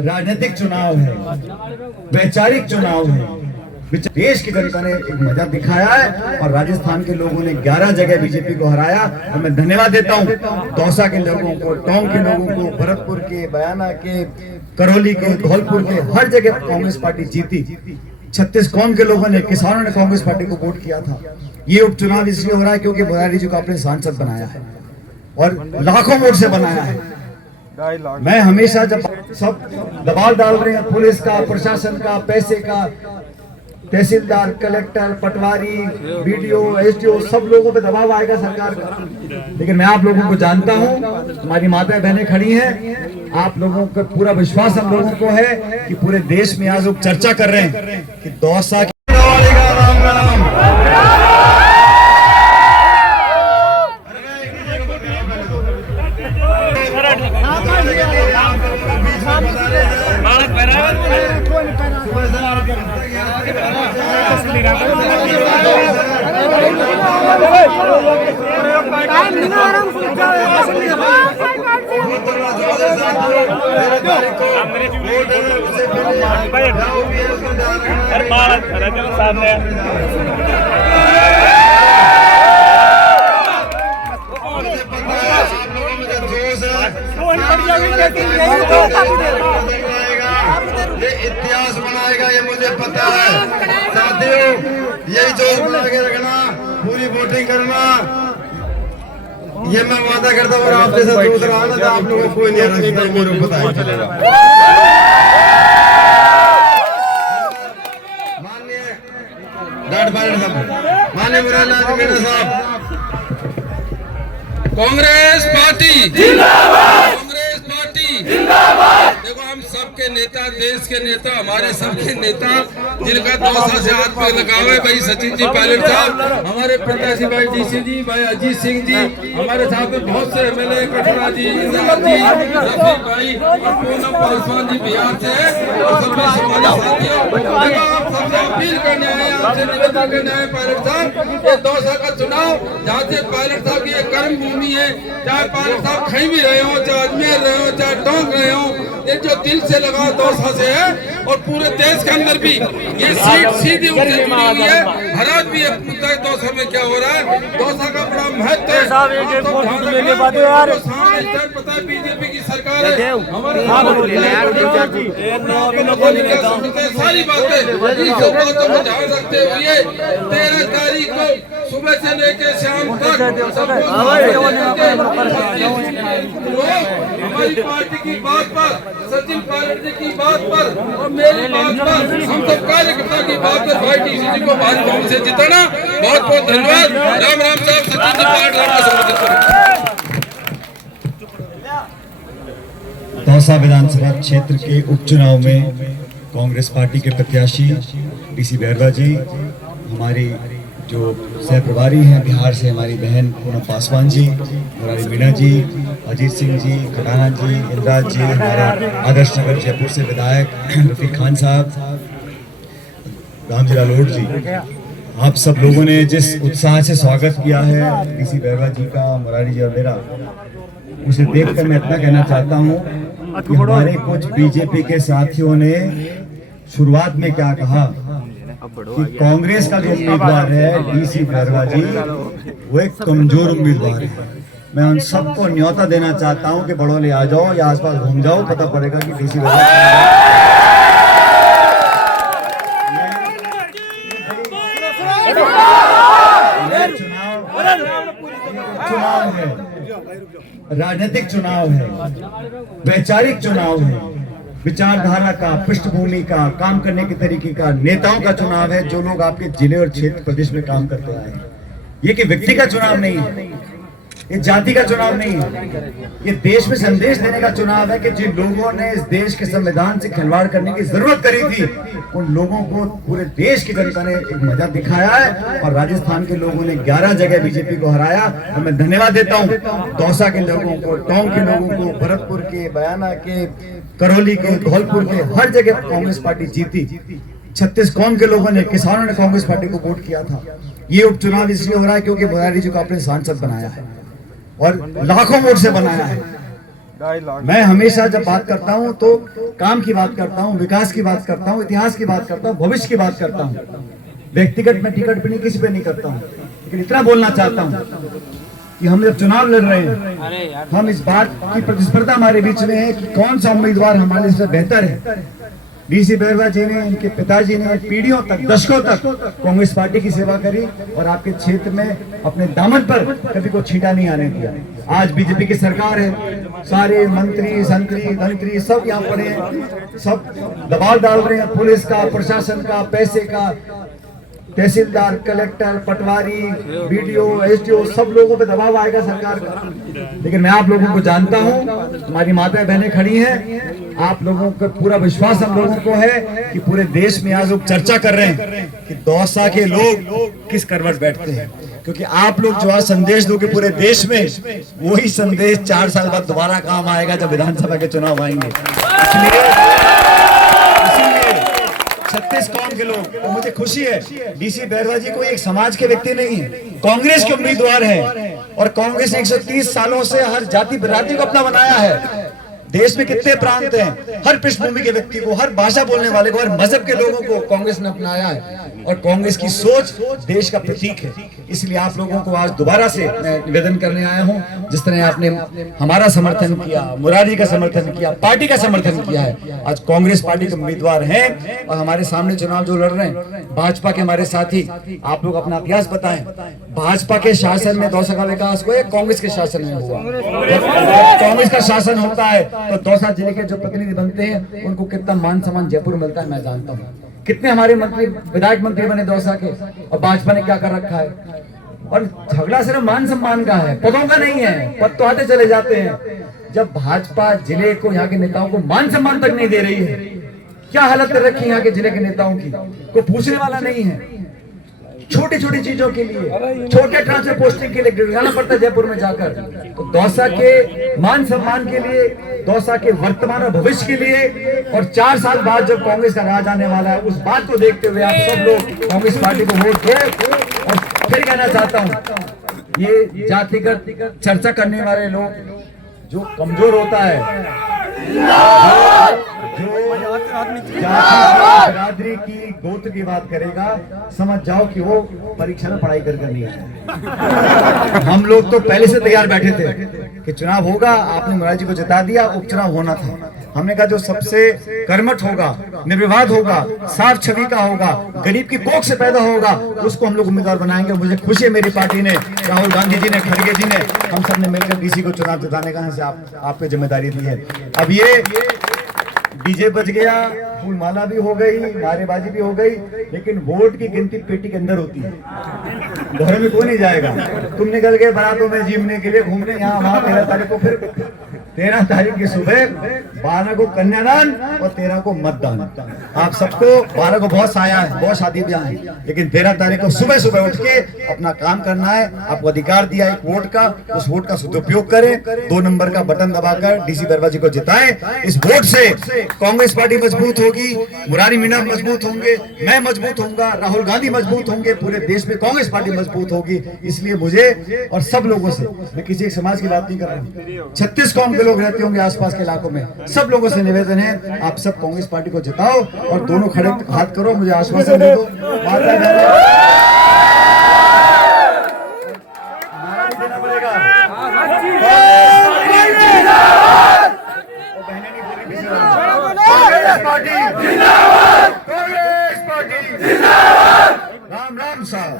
राजनीतिक चुनाव है, वैचारिक चुनाव है। देश की जनता ने एक मजा दिखाया है और राजस्थान के लोगों ने 11 जगह बीजेपी को हराया। और मैं धन्यवाद देता हूं दौसा के लोगों को, टोंक के लोगों को, भरतपुर के, बयाना के, करौली के, धौलपुर के, हर जगह कांग्रेस पार्टी जीती। छत्तीसगढ़ के लोगों ने, किसानों ने कांग्रेस पार्टी को वोट किया था। ये उपचुनाव इसलिए हो रहा है क्योंकि मुरारी जी को अपने सांसद बनाया है और लाखों वोट से बनाया है। मैं हमेशा जब सब दबाव डाल रहे हैं, पुलिस का, प्रशासन का, पैसे का, तहसीलदार, कलेक्टर, पटवारी, बीडीओ, एसडीओ, सब लोगों पे दबाव आएगा सरकार का। लेकिन मैं आप लोगों को जानता हूं, हमारी माताएं बहनें खड़ी हैं, आप लोगों का पूरा विश्वास हम लोगों को है कि पूरे देश में आज लोग चर्चा कर रहे हैं कि दौसा ये इतिहास बनाएगा, ये मुझे पता है। साथियों, यही जोश बना के रखना, पूरी वोटिंग करना, ये मैं वादा करता हूँ। आपके साथ जोश रहा ना, आप लोगों को कोई नहीं हरा सकता, मेरे को पता है। माननीय मुरारी साहब, कांग्रेस पार्टी जिंदाबाद, कांग्रेस पार्टी जिंदाबाद। देखो, हम सबके नेता, देश के नेता, हमारे सबके नेता जिनका दौसा से हाथ पे लगावे, भाई सचिन जी पायलट साहब, हमारे प्रत्याशी भाई डीसी जी, भाई अजीत सिंह जी, हमारे साथ में बहुत से एमएलए, कटरा जी, इंद्राज जी, रफीक भाई और पूनम पासवान जी बिहार से, और सभी समाज साथियों, देखो आप सबसे अपील करने आए, आपसे निवेदन करने आए पायलट साहब, ये दौसा का चुनाव जहाँ से पायलट साहब की कर्म भूमि है, चाहे पायलट साहब कहीं भी रहे हो, चाहे अजमेर रहे हो, चाहे टोंक रहे हो, ये जो दिल से लगा दौसा से है। और पूरे देश के अंदर भी ये सीट सीधी उनसे जुड़ी हुई है। हराज भी एक मुद्दा है दौसा में क्या हो रहा है, दौसा का बड़ा महत्व है। पता है बीजेपी की सरकार है, हमारे सारी बातें को ध्यान रखते हुए 13 तारीख को सुबह से लेकर शाम तक हमारी पार्टी की बात पर, सचिन पायलट जी की बात पर और मेरी बात पर, हम सब कार्यकर्ता की बात पर भाई डीसी जी को भारी बहुमत से जिताना। बहुत बहुत धन्यवाद। राम राम साहब, सचिन जी पायलट राम का समर्थित करें। दौसा विधानसभा क्षेत्र के उपचुनाव में कांग्रेस पार्टी के प्रत्याशी डीसी बैरवा जी, हमारी जो सह प्रभारी हैं बिहार से, हमारी बहन पूनम पासवान जी, मुरारी मीणा जी, अजीत सिंह जी, खटाना जी, इंद्राज जी, हमारे आदर्श नगर जयपुर से विधायक रफीक खान साहब, रामजी लालोट जी, आप सब लोगों ने जिस उत्साह से स्वागत किया है डीसी बैरवा जी का, मुरारी जी और मेरा, उसे देखकर मैं इतना कहना चाहता हूँ कि हमारे कुछ बीजेपी के साथियों ने शुरुआत में क्या कहा कि कांग्रेस का जो उम्मीदवार है डीसी बैरवा जी, वो एक कमजोर उम्मीदवार है। मैं उन सबको न्योता देना चाहता हूं कि बड़ौली आ जाओ या आसपास घूम जाओ, पता पड़ेगा कि डीसी चुनाव है, राजनीतिक चुनाव है, वैचारिक चुनाव है, विचारधारा का, पृष्ठभूमि का, काम करने के तरीके का, नेताओं का चुनाव है, जो लोग आपके जिले और क्षेत्र प्रदेश में काम करते आए हैं। ये कि व्यक्ति का चुनाव नहीं है, ये जाति का चुनाव नहीं है, ये देश में संदेश देने का चुनाव है कि जिन लोगों ने इस देश के संविधान से खिलवाड़ करने की जरूरत करी थी, उन लोगों को पूरे देश की जनता ने एक मजा दिखाया है और राजस्थान के लोगों ने 11 जगह बीजेपी को हराया। और मैं धन्यवाद देता हूं दौसा के लोगों को, टोंक के लोगों को, भरतपुर के, बयाना के, करौली के, धौलपुर के, हर जगह कांग्रेस पार्टी जीती। छत्तीसगढ़ के लोगों ने, किसानों ने कांग्रेस पार्टी को वोट किया था। ये उपचुनाव इसलिए हो रहा है क्योंकि मुरारी जी को अपने सांसद बनाया है और लाखों वोट से बनाया है। मैं हमेशा जब बात करता हूं तो काम की बात करता हूं, विकास की बात करता हूं, इतिहास की बात करता हूं, भविष्य की बात करता हूं। व्यक्तिगत में टिकट पे नहीं, किसी पे नहीं करता हूं। लेकिन इतना बोलना चाहता हूं कि हम जब चुनाव लड़ रहे हैं, हम इस बात की प्रतिस्पर्धा हमारे बीच में है कि कौन सा उम्मीदवार हमारे लिए बेहतर है। डीसी बैरवा जी ने, इनके पिताजी ने पीढ़ियों तक, दशकों तक कांग्रेस पार्टी की सेवा करी और आपके क्षेत्र में अपने दामन पर कभी को छींटा नहीं आने दिया। आज बीजेपी की सरकार है, सारे मंत्री संतरी सब यहाँ पड़े हैं, सब दबाव डाल रहे हैं, पुलिस का, प्रशासन का, पैसे का, तहसीलदार, कलेक्टर, पटवारी, बीडीओ, एसडीओ, सब लोगों पे दबाव आएगा सरकार का। लेकिन मैं आप लोगों को जानता हूं, हमारी माताएं बहनें खड़ी हैं, आप लोगों का पूरा विश्वास हम लोगों को है कि पूरे देश में आज लोग चर्चा कर रहे हैं कि दौसा के लोग किस करवट बैठते हैं। क्योंकि आप लोग जो आज संदेश दोगे पूरे देश में, वही संदेश 4 साल बाद दोबारा काम आएगा जब विधानसभा के चुनाव आएंगे। इसलिए 36 कौम के लोग, तो मुझे खुशी है डीसी बैरवा जी कोई एक समाज के व्यक्ति नहीं है, कांग्रेस के उम्मीदवार हैं। और कांग्रेस ने 130 सालों से हर जाति बिरादरी को अपना बनाया है। देश में कितने प्रांत हैं, हर पृष्ठभूमि के व्यक्ति को, हर भाषा बोलने वाले को, हर मजहब के लोगों को कांग्रेस ने अपनाया है। और कांग्रेस की सोच देश का प्रतीक है। इसलिए आप लोगों को आज दोबारा से मैं निवेदन करने आया हूं, जिस तरह आपने हमारा समर्थन किया, मुरारी का समर्थन किया, पार्टी का समर्थन किया है। आज कांग्रेस पार्टी के उम्मीदवार हैं और हमारे सामने चुनाव जो लड़ रहे हैं भाजपा के हमारे साथी। आप लोग अपना इतिहास बताएं, भाजपा के शासन में दौसा का विकास हुआ, कांग्रेस के शासन में हुआ। कांग्रेस का शासन होता है तो दौसा जिले के जो प्रतिनिधि बनते हैं उनको कितना मान सम्मान जयपुर मिलता है मैं जानता हूँ। कितने हमारे मंत्री, विधायक मंत्री बने दौसा के, और भाजपा ने क्या कर रखा है। और झगड़ा सिर्फ मान सम्मान का है, पदों का नहीं है। पद तो आते चले जाते हैं। जब भाजपा जिले को, यहाँ के नेताओं को मान सम्मान तक नहीं दे रही है, क्या हालत कर रखी है यहाँ के जिले के नेताओं की, कोई पूछने वाला नहीं है। छोटी छोटी चीजों के लिए, छोटे ट्रांसफर पोस्टिंग के लिए जाना पड़ता है जयपुर में जाकर। तो दौसा के मान सम्मान के लिए, दौसा के वर्तमान और भविष्य के लिए, और 4 साल बाद जब कांग्रेस का राज आने वाला है, उस बात को देखते हुए आप सब लोग कांग्रेस पार्टी को वोट दें। और फिर कहना चाहता हूँ, ये जातिगत चर्चा करने वाले लोग, जो कमजोर होता है, बिरादरी की, गोत्र की बात करेगा, समझ जाओ कि वो परीक्षा में पढ़ाई कर नहीं है। हम लोग तो पहले से तैयार बैठे थे कि चुनाव होगा, आपने मुरारी जी को जिता दिया, उपचुनाव होना था। हमने कहा जो सबसे कर्मठ होगा, निर्विवाद होगा, साफ छवि का होगा, गरीब की कोख से पैदा होगा, उसको हम लोग उम्मीदवार बनाएंगे। मुझे खुशी है मेरी पार्टी ने, राहुल गांधी जी ने, खड़गे जी ने, हम सब ने मिलकर डीसी को चुनाव जिताने का आप पे जिम्मेदारी दी है। अब ये डीजे बज गया, फूलमाला भी हो गई, नारेबाजी भी हो गई, लेकिन वोट की गिनती पेटी के अंदर होती है, घर में कोई नहीं जाएगा। तुम निकल गए बारातों में जीवने के लिए, घूमने यहाँ वहाँ। 13 तारीख को, फिर 13 तारीख की सुबह 12 को कन्यादान और 13 को मतदान। आप सबको 12 को बहुत साया है, बहुत शादी ब्याह है, लेकिन 13 तारीख को सुबह सुबह उठ के अपना काम करना है। आपको अधिकार दिया एक वोट का, उस वोट का सदुपयोग करें, 2 नंबर का बटन दबाकर डीसी बैरवा जी को जिताएं। इस वोट से कांग्रेस पार्टी मजबूत होगी, मुरारी मीणा मजबूत होंगे, मैं मजबूत होऊंगा, राहुल गांधी मजबूत होंगे, पूरे देश में कांग्रेस पार्टी मजबूत होगी। इसलिए मुझे और सब लोगों से, मैं किसी एक समाज की बात नहीं कर रहा हूँ, 36 कौम के लोग रहते होंगे आसपास के इलाकों में, सब लोगों से निवेदन है आप सब कांग्रेस पार्टी को जिताओ और दोनों खड़े हाथ करो, मुझे आश्वासन दे दो। माता देना पड़ेगा, कांग्रेस पार्टी जिंदाबाद, कांग्रेस पार्टी जिंदाबाद, राम राम साहब।